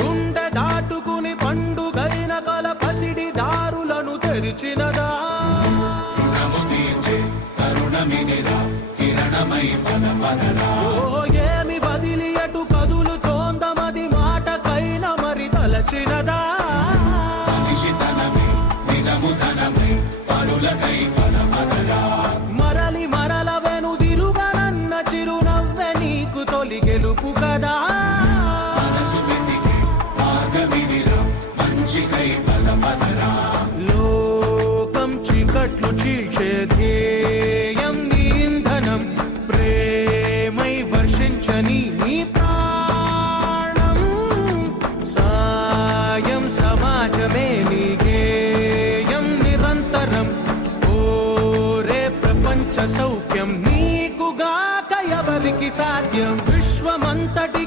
గుండె దాటుకుని పండుగైన కల పసిడి దారులను తెరిచినదా ఏమి వదిలి అటు కదులుతోందమది మాటకైన మరి తలచినదా మరలి మరల వెనుదిరుగనన్న చిరునవ్వె నీకు తొలి గెలుపు కదా లోకం చీకట్లు చీల్చే ధ్యేయం నీ ఇంధనం ప్రేమై వర్షించని నీ ప్రాణం సాయం సమాజమే నీ గేయం నిరంతరం ఓరే ప్రపంచ సౌఖ్యం నీకుగాక ఎవరికి సాధ్యం విశ్వమంతటి